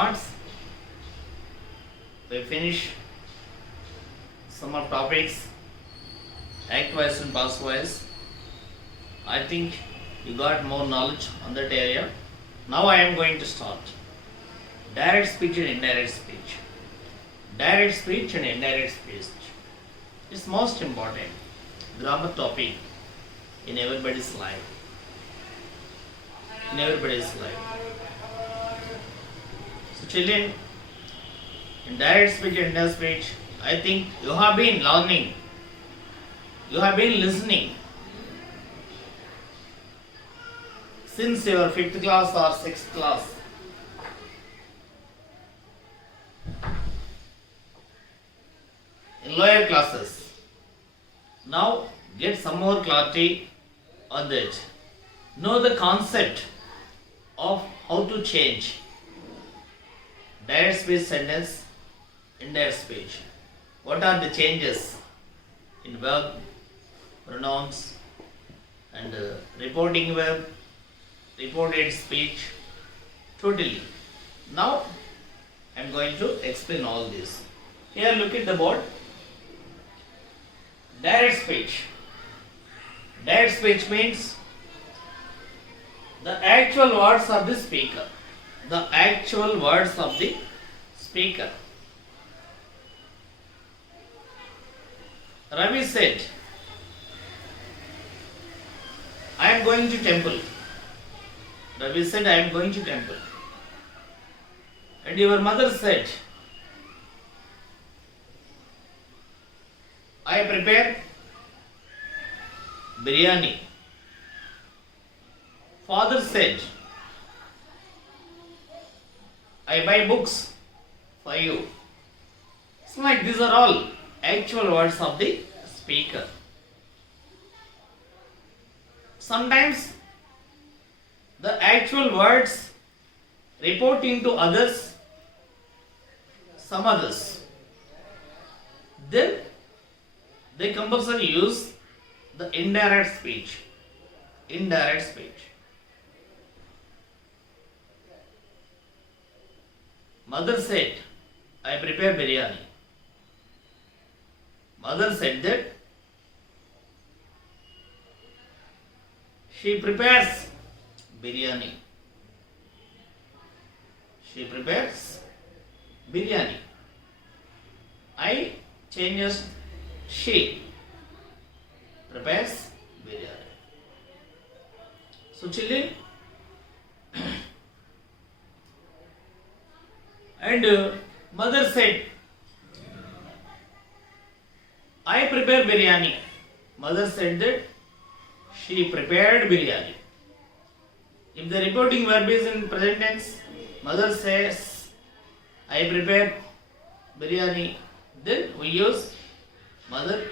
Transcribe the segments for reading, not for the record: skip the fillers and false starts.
thoughts. We finish some of topics, act wise and past wise. I think you got more knowledge on that area. Now I am going to start. Direct speech and indirect speech. Direct speech and indirect speech. It's most important grammar topic in everybody's life. In everybody's life. So children, in direct speech and indirect speech, I think you have been learning, you have been listening since your 5th class or 6th class. In lower classes. Now get some more clarity on that. Know the concept of how to change direct speech sentence, indirect speech. What are the changes in verb, pronouns, and reporting verb, reported speech, totally. Now I am going to explain all this. Here look at the board. Direct speech. Direct speech means the actual words of the speaker. The actual words of the speaker. Ravi said, I am going to temple. Ravi said, I am going to temple. And your mother said, I prepare biryani. Father said, I buy books for you. It's like these are all actual words of the speaker. Sometimes the actual words reporting to others, some others. Then they compulsory use the indirect speech. Indirect speech. Mother said, I prepare biryani. Mother said that she prepares biryani. She prepares biryani. I changes she prepares biryani. So children, and mother said, I prepare biryani. Mother said that she prepared biryani. If the reporting verb is in present tense, mother says, I prepare biryani. Then we use mother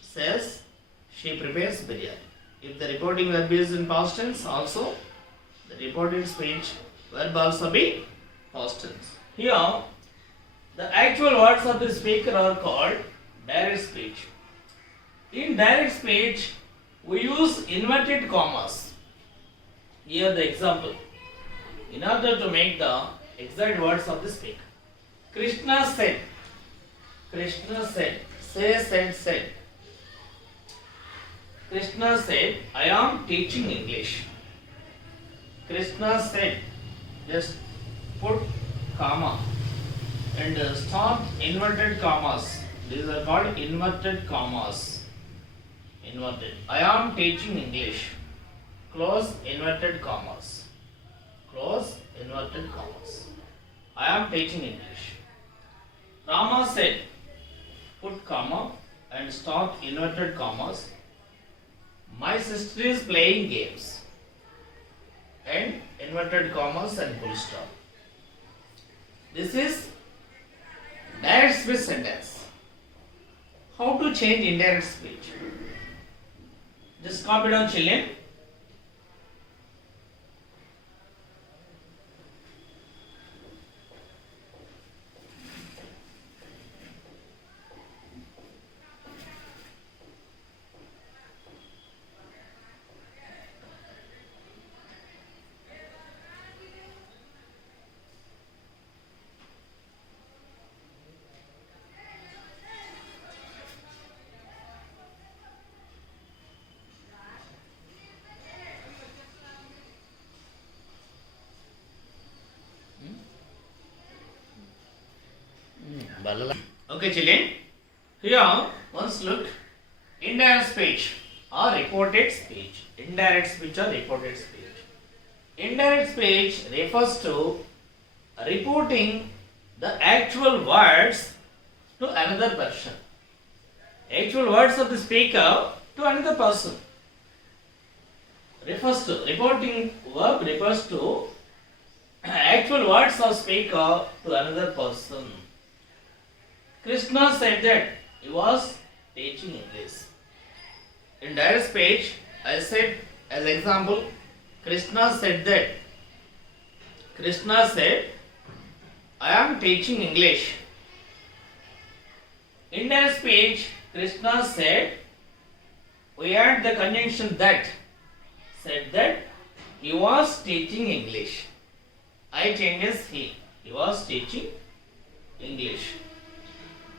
says, she prepares biryani. If the reporting verb is in past tense, also the reported speech verb also be past tense. Here, the actual words of the speaker are called direct speech. In direct speech, we use inverted commas. Here the example. In order to make the exact words of the speaker. Krishna said. Krishna said. Say, said, said. Krishna said, I am teaching English. Krishna said, just put comma and start inverted commas. These are called inverted commas. Inverted. I am teaching English. Close inverted commas. Close inverted commas. I am teaching English. Rama said, put comma and start inverted commas. My sister is playing games. And inverted commas and full stop. This is direct speech sentence. How to change indirect speech? Just copy down, children. Okay, children. Here, once look, indirect speech or reported speech. Indirect speech or reported speech. Indirect speech refers to reporting the actual words to another person. Actual words of the speaker to another person. Refers to reporting verb refers to actual words of speaker to another person. Krishna said that he was teaching English. In direct speech, I said as example, Krishna said that. Krishna said, I am teaching English. In direct speech, Krishna said, we add the conjunction that. Said that he was teaching English. I changes he. He was teaching English.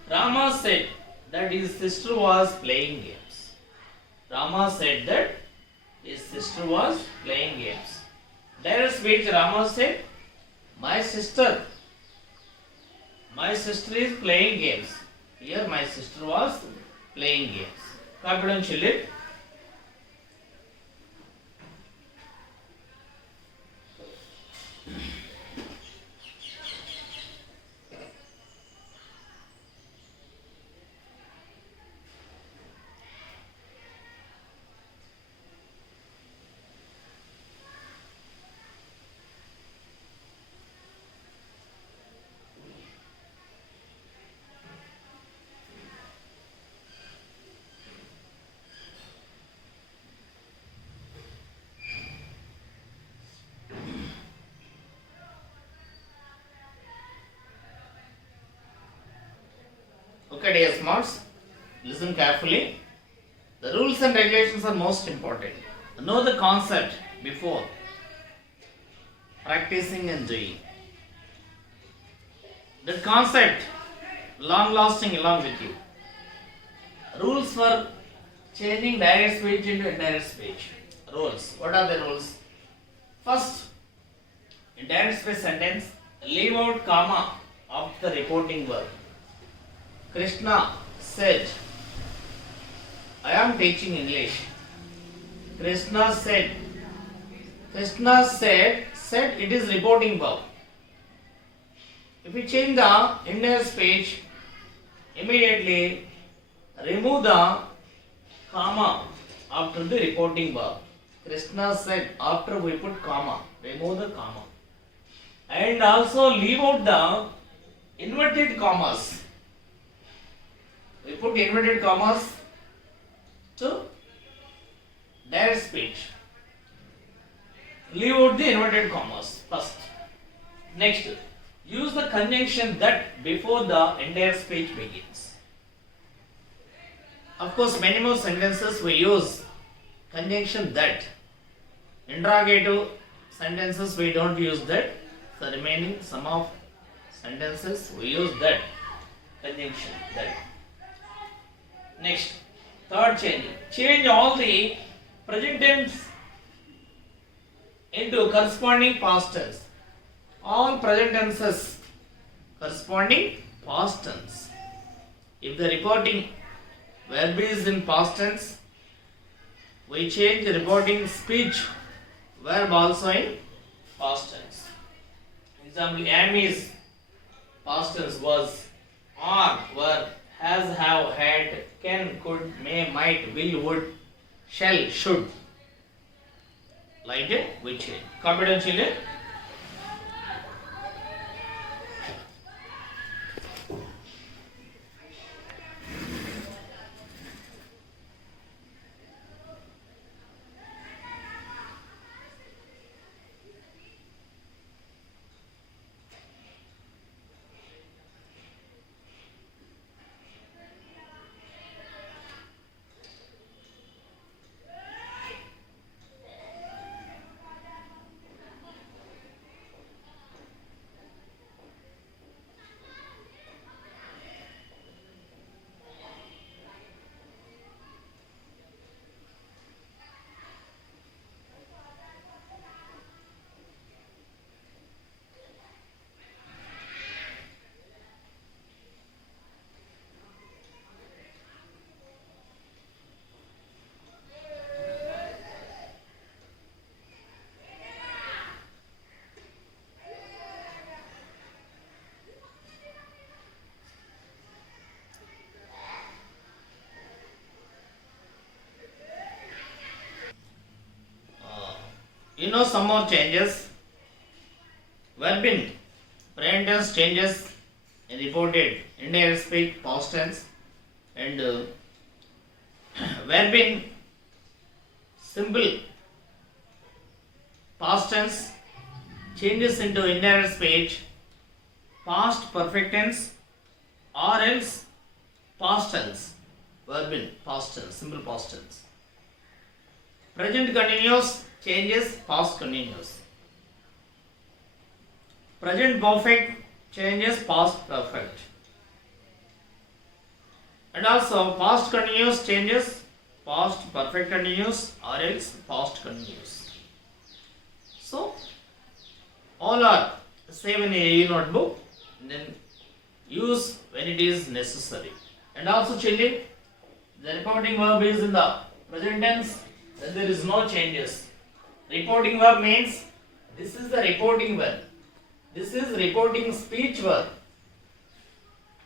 Rama said that his sister was playing games. Rama said that his sister was playing games. Direct speech, Rama said, my sister is playing games. Here my sister was playing games. Confidentially. Okay, dear smarts, listen carefully. The rules and regulations are most important. Know the concept before practicing and doing. That concept long lasting along with you. Rules for changing direct speech into indirect speech. Rules. What are the rules? First, in direct speech sentence, leave out comma after the reporting verb. Krishna said, I am teaching English. Krishna said it is reporting verb. If we change the indirect speech, immediately remove the comma after the reporting verb. Krishna said, after we put comma, remove the comma. And also leave out the inverted commas. We put inverted commas to direct speech. Leave out the inverted commas first. Next, use the conjunction that before the indirect speech begins. Of course, many more sentences we use conjunction that. Interrogative sentences we don't use that. The remaining some of sentences we use that conjunction that. Next, third change. Change all the present tense into corresponding past tense. All present tenses corresponding past tense. If the reporting verb is in past tense, we change the reporting speech verb also in past tense. Example, am is past tense was, are, were, has, have, had, can, could, may, might, will, would, shall, should. Like that we change. Confidentially. You know some more changes. Verb in present tense changes in reported indirect speech past tense, and verb in simple past tense changes into indirect speech past perfect tense or else past tense. Verb in past tense, simple past tense. Present continuous changes past continuous. Present perfect changes past perfect. And also past continuous changes past perfect continuous or else past continuous. So all are same in a notebook, then use when it is necessary. And also children, the reporting verb is in the present tense, then there is no changes. Reporting verb means this is the reporting verb. This is reporting speech verb.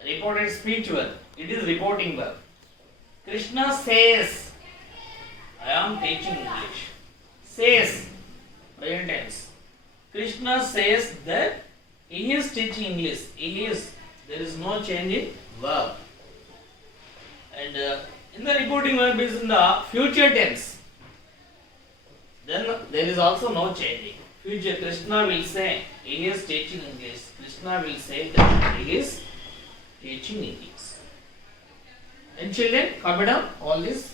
Reported speech verb. It is reporting verb. Krishna says, I am teaching English. Says, present tense. Krishna says that he is teaching English. He is. There is no change in verb. And in the reporting verb is in the future tense. Then there is also no changing. Future, Krishna will say he is teaching English. Krishna will say that he is teaching English. And children, copy down all this.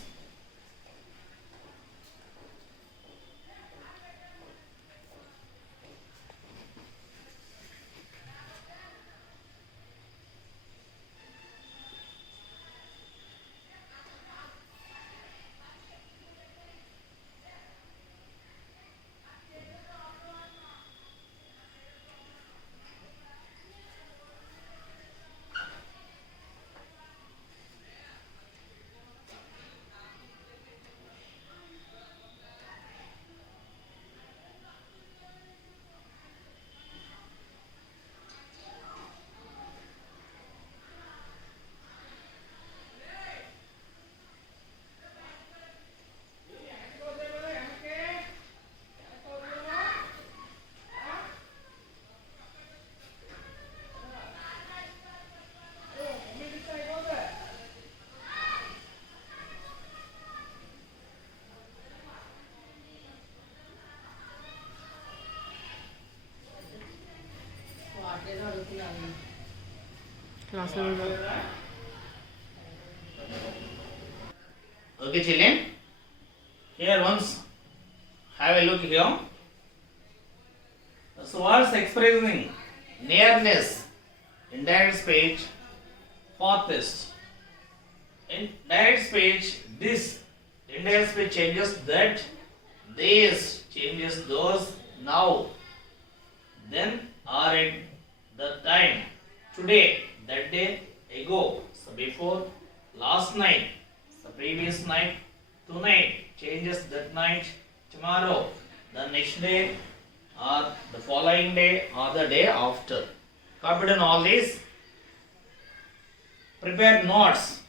Okay, children. Here once have a look here. So words expressing nearness, indirect speech, farthest. In direct speech, this. Indirect speech changes that, this changes those, now, then, or at the time, today, that day, ago, so before, last night, the previous night, tonight, changes that night, tomorrow, the next day, or the following day, or the day after. Copy down all these. Prepare notes.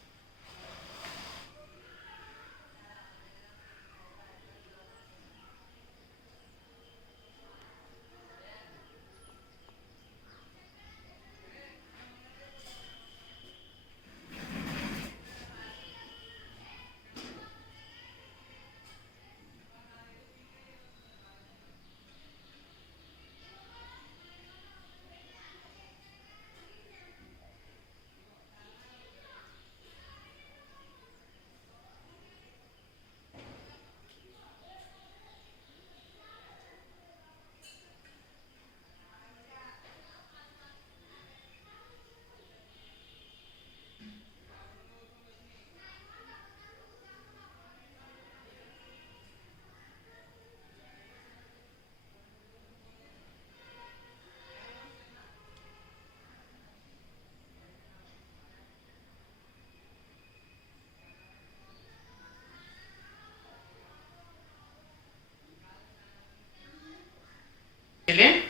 Children,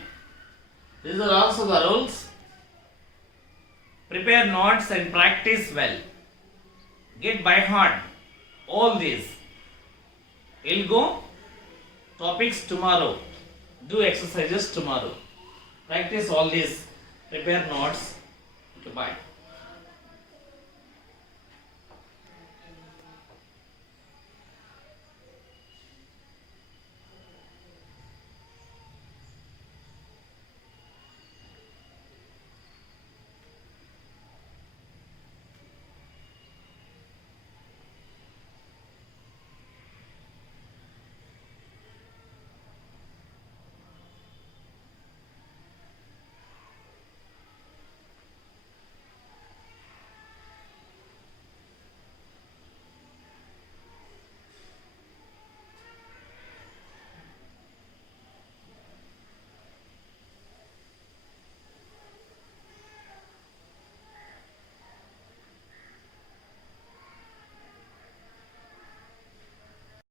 these are also the rules. Prepare notes and practice well. Get by heart all these. We'll go topics tomorrow. Do exercises tomorrow. Practice all these. Prepare notes. Okay, bye.